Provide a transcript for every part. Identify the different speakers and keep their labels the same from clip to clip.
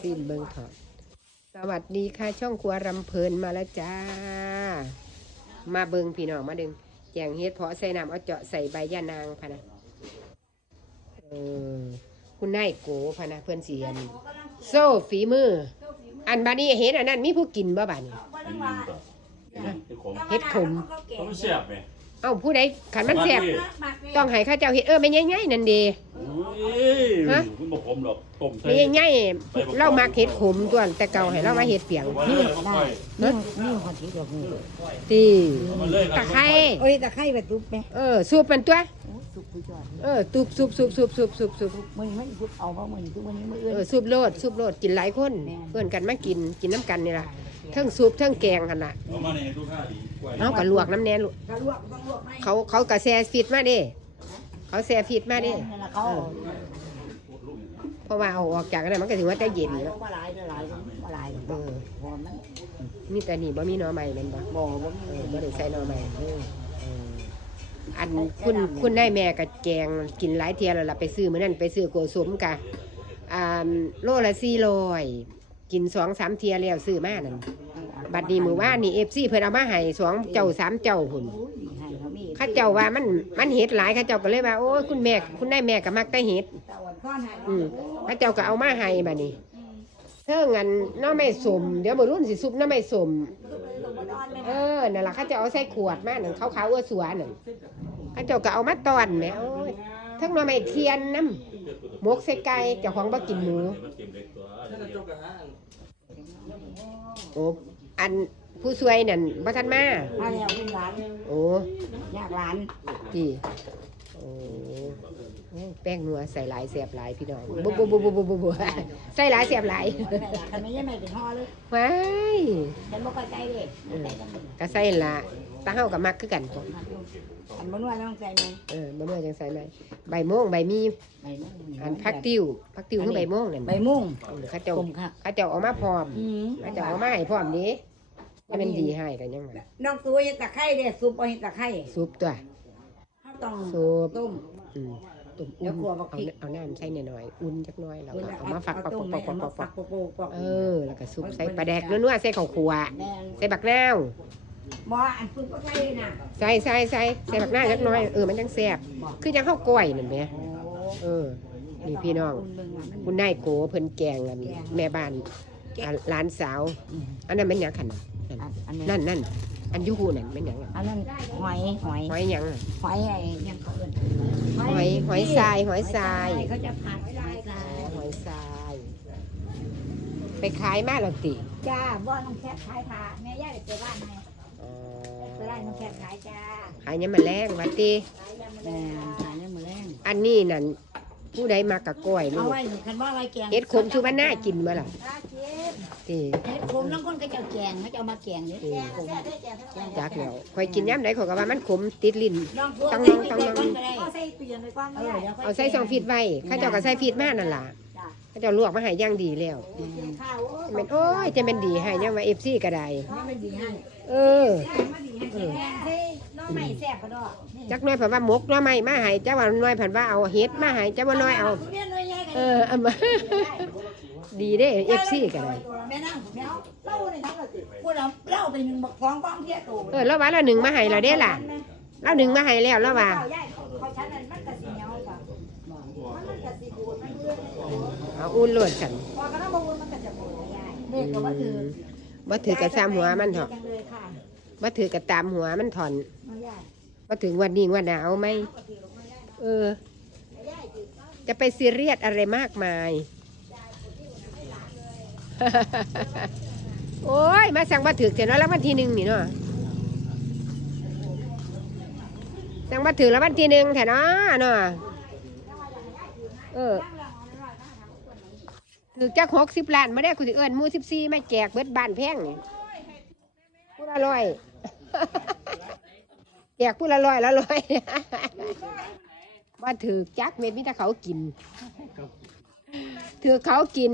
Speaker 1: ซีนเบิงเถอะสวัสดีค่ะช่องครัวรำเพลินมาแล้วจ้า มาเบิงพี่น้องมาดึงแจงเฮ็ดเพาะใส่น้ำเอาเจาะใส่ใบย่านางพะนะเออคุณนายโกพะนะเพื่อนเสียนโซ่ฝีมือ อันบานี้เห็นอันนั้นมีผู้กินบ่บานี้ เฮ็ดขม
Speaker 2: เขาไม่เสียบไหม
Speaker 1: เอ้าผู้ใดขันมันแซ่บ
Speaker 2: ต้
Speaker 1: ต้
Speaker 2: อ
Speaker 1: องงให้เข้าเจ้าเฮ็ดเออไม่ง่ายๆนั่นเดีฮะ
Speaker 2: คุณบอกผมหรอกต้มใส่
Speaker 1: ไม่ง่ายๆเรามักเฮ็ดขมตัวแต่เก่าให้เรามาเฮ็ดเปียง
Speaker 2: เอามาเลยเอามาเลย
Speaker 3: นี่นี่ขอทีดอกนี่
Speaker 1: ตี
Speaker 2: เอามาเลย
Speaker 1: ตะไคร้
Speaker 3: โอ้ยตะไคร้แบบตุ๊บไหม
Speaker 1: เออซุปมันตัว
Speaker 3: โอ้สุกผู้จอด
Speaker 1: เออตุบซุบซุบซุบซุบซุบซุบ
Speaker 3: มันมันสุกเอาเพราะมันทุกวันนี้มืออื่
Speaker 1: เอนอซุปโลดซุปโลดกินหลายคน
Speaker 3: แม่น
Speaker 1: เพื่อนกันมากินกินน้ำกันนี่ล่ะเทั้งซุปเทั้งแกงกันล่ะ
Speaker 2: เอามาในทุกท่าดีกว่า
Speaker 1: เอาก็ลวกน้ำแน่ลูก
Speaker 3: กระลวกต้องลวกไหม
Speaker 1: เขาเขากระแซฟิตมาเด้ เขาแซฟิตมาเด้
Speaker 3: นั่นแหละเขา
Speaker 1: เพราะว่าเอาออกจากนั้นมันก็ถือว่าจะเย็น
Speaker 3: แล้
Speaker 1: แล้วว
Speaker 3: มาลายมาลายมาลาย
Speaker 1: เออ
Speaker 3: หอมมัน
Speaker 1: มีแต่นี่บ่มีหน่อใหม่แม่นบ่
Speaker 3: บ่บ่
Speaker 1: เอ
Speaker 3: มี
Speaker 1: อบ่ได้ใส่หน่อใหม่เออเอออันคุณคุณได้แม่กับแกงกินหลายเที่ยแล้วล่ะไปซื้อมื้อนั้นไปซื้อโกสมกะอ่าโลละ400 กินสองสามเทียแล้วซื้อมานั่นบัดนี้มือว่านี่เอฟซีเพิ่นเอามาให้สองเจ้าสามเจ้าพุ่น
Speaker 3: ข้า
Speaker 1: เจ้าว่ามันมันเห็ดหลายข้าเจ้าก็เลยว่าโอ้ยคุณแม่คุณนายแม่ก็มักแต่เห็ด
Speaker 3: อื
Speaker 1: มข้าเจ้าก็เอามาให้บัดนี้เท่างันน้อไม่สมเดี๋ยวมือรุ่นสิซุปน้อไม่สมเออนั่นละข้าเจ้าเอาใส่ขวดมานั่นขาวๆอ้วสวนั่นเข้าเจ้าก็เอามาตอนแหมโอ้ยทั้งน้อไม่เทียนน้ำหมกใส่ไก่เจ้าของบ่กินหมู
Speaker 2: มันเต็มเล็กตัว
Speaker 1: โอ้อันผู้ช่วยนั่นบ่ทันมา
Speaker 3: อันนี้เป็นหลาน
Speaker 1: โอ้
Speaker 3: ยากหลาน
Speaker 1: ดี โอ้โอ้แป้งนัวใส่หลายเสียบหลายพี่น้องบุบบุบบุบบุบบุบบุใส่หลายเสียบหลาย
Speaker 3: คันไม่ใช่ไม่เป็นห่อเลย
Speaker 1: ว้าย
Speaker 3: ฉันบ่เข้าใจเด้ใส่กัน
Speaker 1: ก็ใส่ละตาเฮากับมักคือกัน
Speaker 3: อันบ่นวดต้องใส่ไหม
Speaker 1: เออบ่เมื่อจังใส่ไหมใบโมงใบมี
Speaker 3: ใบมุ่ง
Speaker 1: อันพักติ้วพักติ้วคือใบโมงนั่น
Speaker 3: ใบมุ่ง
Speaker 1: เขาเจ้าก
Speaker 3: ลมค่ะ
Speaker 1: เขาเจ้าเอามาพร้อม
Speaker 3: อืม
Speaker 1: เขาเจ้าเอามาให้พร้อมนี้ให้มันดีให้กันยังไง
Speaker 3: น้องตัวเห็ดตะไคร้เด้ซุปเอาเห็ดตะไคร้
Speaker 1: ซุปตัว
Speaker 3: เขาต้อง
Speaker 1: ซุป
Speaker 3: ต้ม
Speaker 1: อืมตุ่ม
Speaker 3: เดี๋
Speaker 1: อุ่
Speaker 3: ยวนกลัวบัก
Speaker 1: เอา
Speaker 3: พริก
Speaker 1: เอาน้ำใส่หน่อยๆอุ่นจักหน่อยแล้วก็เอามา
Speaker 3: เฝั
Speaker 1: กปัก
Speaker 3: ต้
Speaker 1: ปักปักปัก
Speaker 3: เอามา
Speaker 1: ปัก
Speaker 3: ฝักโปะโปะโปะ
Speaker 1: เออ แล้วก็ซุปใส่ปลาแดกนัวๆใส่ข้าวคั่ว
Speaker 3: แม่น
Speaker 1: ใส่บักนาว
Speaker 3: บ่อันซุปก็ใส่เลยนะ
Speaker 1: ใส่ใส่ใส่ใส่บักนาวจักหน่อยเออมันจังแซ่บคือจังข้าวกล้วยนั่นแหม
Speaker 3: โอ้
Speaker 1: เออ นี่พี่น้อง
Speaker 3: คุณเบิ่งว่ามัน
Speaker 1: คุณนายโกเพิ่นแกงกันแม่บ้านอะหลานสาว
Speaker 3: อืม
Speaker 1: อันนั้นเป็นหยังขัน
Speaker 3: อัน อันนี้
Speaker 1: นั่นนั่น อันอยูหูนั่นเป็นหยังอะ
Speaker 3: อันนั้นหอยหอย
Speaker 1: หอยหยังอะ
Speaker 3: หอยไอ้ยังเขาเอิ้น
Speaker 1: หอยหอยทรายหอยทราย
Speaker 3: เขาจะผัดหอยทราย
Speaker 1: หอยทราย ไปขายมาแล้วติ
Speaker 3: จ้าบ่น้องแคทขายผ้าแม่ย่าไปบ้านให้
Speaker 1: อ๋อ
Speaker 3: ไปได้น้องแคทขายจ้า
Speaker 1: ขายยังมาแรงวัดติ
Speaker 3: แม่ขายเนี่ยมื้อแรง
Speaker 1: อันนี้นั่น ผู้ใดมากับกล้วยลู
Speaker 3: เอา
Speaker 1: ก
Speaker 3: ไว้คันว่าไว้แกง
Speaker 1: เฮ็ดขมชูบ้านหน้ากินมาล่ะ
Speaker 3: จ้าเจ็บ
Speaker 1: ติ
Speaker 3: เฮ็ดขมน้องคนก็จะเอาแกงเขาจะเอามาแกงเด้แกงขม
Speaker 1: จักแล้วคอยกินย้ำไหนขอยก็ว่ามันขมติดลิ้น
Speaker 3: น้องพวก
Speaker 1: ตั้ง
Speaker 3: ใส่
Speaker 1: ตั้ง
Speaker 3: ไป
Speaker 1: ตั้ง
Speaker 3: ก่อนก็ได้ใส่เปลี่ยนไปก่อนก็ได้
Speaker 1: เอาใส่ซองฟีดไว้เข้าเจ้าก็ใส่ฟีดมานั่นล่ะ
Speaker 3: จ้า
Speaker 1: เข้าเจ้าลวกมาให้อย่างดีแล้ว
Speaker 3: ข้าว
Speaker 1: จะเป็นโอ้ยจะเป็นดีให้ยังว่าเอฟซีก็ได้
Speaker 3: ไม่ดีให้
Speaker 1: เออ
Speaker 3: มาดีให้แกงเฮ้ น้องใหม่แซ่บก็ดอกนี่
Speaker 1: จักหน้อยผันว่าหมกหน้อยไม่มาให้จักว่าหน้อยผันว่าเอาเฮ็ดมาให้จักว่าน้อยเอา
Speaker 3: เรียนน้อยใหญ่กัน
Speaker 1: เออเอามา ดีเด้เอฟซีก็ได้
Speaker 3: แม่นั่งแม่เอาเล่าเลยครับพูดเอาเล่าไปหนึ่งบักฟองกองเทียโต
Speaker 1: เออแล้วว่าเราหนึ่งมาให้เราได้ล่ะเราหนึ่งมาให้แล้วแล้วว่า
Speaker 3: เจ้าย่ายเขาเขาชั้นนั้นมันกะสีเหนียวป่ะมันมันกะสีบูดมันเบื่อ
Speaker 1: เอาอุ่นโลดกัน
Speaker 3: พอกันแล้วบางวันมันก็จะบูดย่ายเด็กก็ว่าถือ
Speaker 1: บ่ถือกระซ้ำหัวมันเถอะ
Speaker 3: จังเลยค่ะ
Speaker 1: บ่ถือกระตามหัวมันถอน
Speaker 3: น้องย่าย
Speaker 1: บ่ถึงวันนี้วันหนาวไหมเออ จะไปซีเรียสอะไรมากมาย โอ้ย มาสั่งมาถึกเสร็จแล้วแล้ววันที่หนึ่งนี่เนาะสั่งมาถึงแล้ววันที่หนึ่งแถเนาะเนาะเออถือจักหกสิบล้านมาได้คุณสิเอิญมูสิบสี่มาแจกเบิดบ้านแพงนี่พูดละร้อย แจกพูดละร้อยละร้อยว่าถือจักเม็ดมิถ้าเขากินถือเขากิน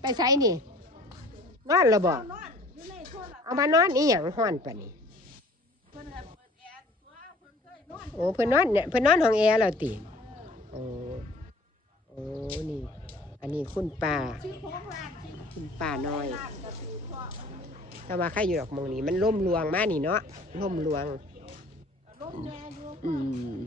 Speaker 1: ไปใช้นี่นอนระบอกเอามานอนนี่อย่างห้อนปะนี่โอ้เพิ่อนนอนเนี่ยเพิ่อนนอนห้องแอร์แล้วติโอ้โอ้นี่ อันนี้คุณป่า
Speaker 3: นที่
Speaker 1: คุณป่าน้อยแต่ว่าใครอยู่ดอกหมองนี้มันล่มลวงมากนี่เนาะล่มลวง
Speaker 3: อื
Speaker 1: ม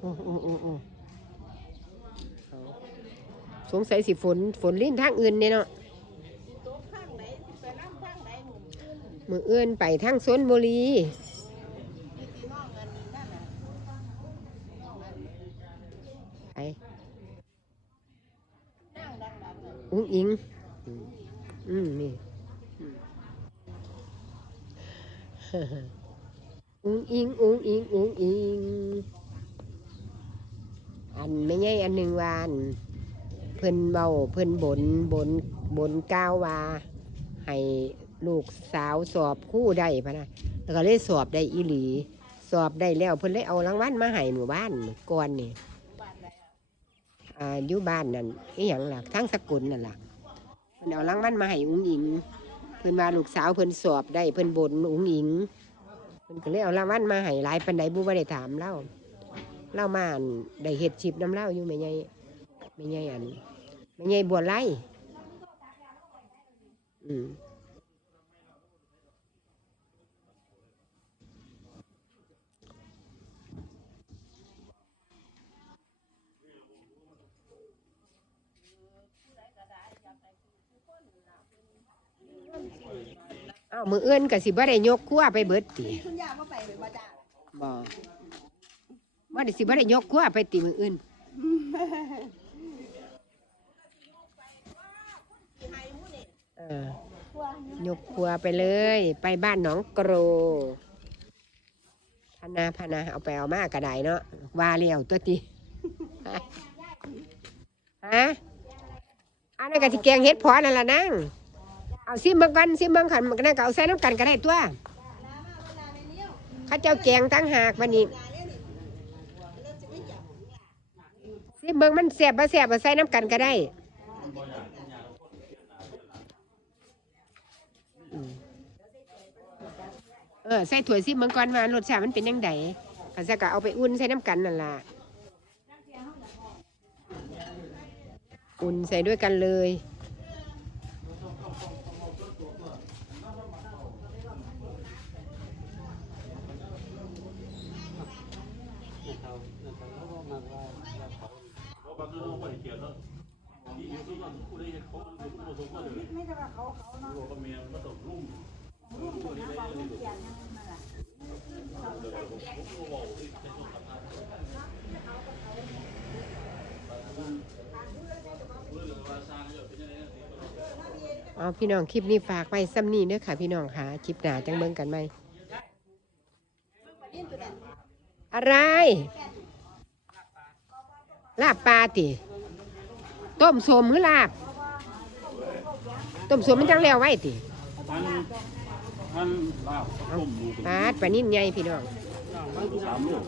Speaker 1: โอ้โอ้โอ้โอ้สงสัยสิฝนฝนลิ้นทางอื่นเนี่ยเนาะ
Speaker 3: มขึ้น
Speaker 1: มืออื่นไปทางสวนบุรีไปอุ้งอิง อืมอืมนี่อืมอุ้งอิงอุ้งอิงอุ้งอิง อันไม่ใช่อันหนึ่งวาอันเพิ่นเบาเพิ่นบนบนบนก้าวว่าให้ลูกสาวสอบคู่ได้พะนะแล้วก็เลยสอบได้อีหลี สอบได้แล้ว เพิ่นเลยเอารางวัลมาให้หมู่บ้านก่อนนี่
Speaker 3: บ้านใดอะ
Speaker 1: อ่าอยู่บ้านนั่นอีหยังล่ะทั้งสกุลนั่นล่ะเพิ่นเอารางวัลมาให้อุ้งอิงเพิ่นมาลูกสาวเพิ่นสอบได้เพิ่นบ่นอุ้งอิงเพิ่นก็เลยเอารางวัลมาให้หลายปันใดบ่บ่ได้ถามเล่าเล่ามาได้เห็ดชิบน้ำเล่าอยู่แม่ใหญ่แม่ใหญ่อันแม่ใหญ่บัวไล่อืมเอ้า มือเอื้อนก็สิบ่ได้ยกครัวไปเบิดติ
Speaker 3: คุณย่าบ่ไปเลยบ่จ้า
Speaker 1: บ่ว่าได้สิบ่ได้ยกครัวไปติมืออื่น
Speaker 3: สิให้หมู่นี่
Speaker 1: เออ
Speaker 3: พวกนี้
Speaker 1: ยกครัวไปเลย ไปบ้านหนองโกรพนาพนาเอาไปเอามากระไดเนาะว่าเลี้ยวตัวติฮะอันนั้นก็สิแกงเฮ็ดพอนั่นล่ะนั่ง เอาซิมเบิ่งกันซิมเบิ่งขันมันก็นั่งก็เอาใส่น้ำกันก็ได้ตัวข้าเจ้าแกงตั้งหากวันนี้
Speaker 3: เวลาเนี่ยนี่แล้วสิไม่จับ
Speaker 1: ซิมเบิ่งมันแซ่บบ่แซ่บเอาใส่น้ำกันก็ได้เออใส่ถ้วซิมเบิ่งก่อนว่ารสชาติมันเป็นยังไงก็จะก็เอาไปอุ่นใส่น้ำกันนั่นล่ะอุ่นใส่ด้วยกันเลย
Speaker 2: เพราะบาง เรื่องเขาเขียนแล้วที่อยู่ที่นั่นผู้ใดเห็นเขาเป็นผู้ประสบความสำเร็จ
Speaker 3: ไม่ใช่ว่าเขาเขาเนาะ
Speaker 2: รู้ว่าเมียมันต้องรุ่ง
Speaker 3: ร่วมกันนะบอกเรื่งเกียรติยังนั่นล่ะ
Speaker 1: เอาพี่น้องคลิปนี้ฝากไว้ซ้ำนี้เด้อค่ะพี่น้องค่ะคลิปหนาจังเบิ่งกันไหมอะไร ลาบปลาติ ต้มสมหรือลาบต้มสมมันจังแล้วไว้ติ
Speaker 2: ท่านท่านลาบต้มดู
Speaker 1: ปลาดปลานิ่นใหญ่พี่น้อง
Speaker 2: สามลูก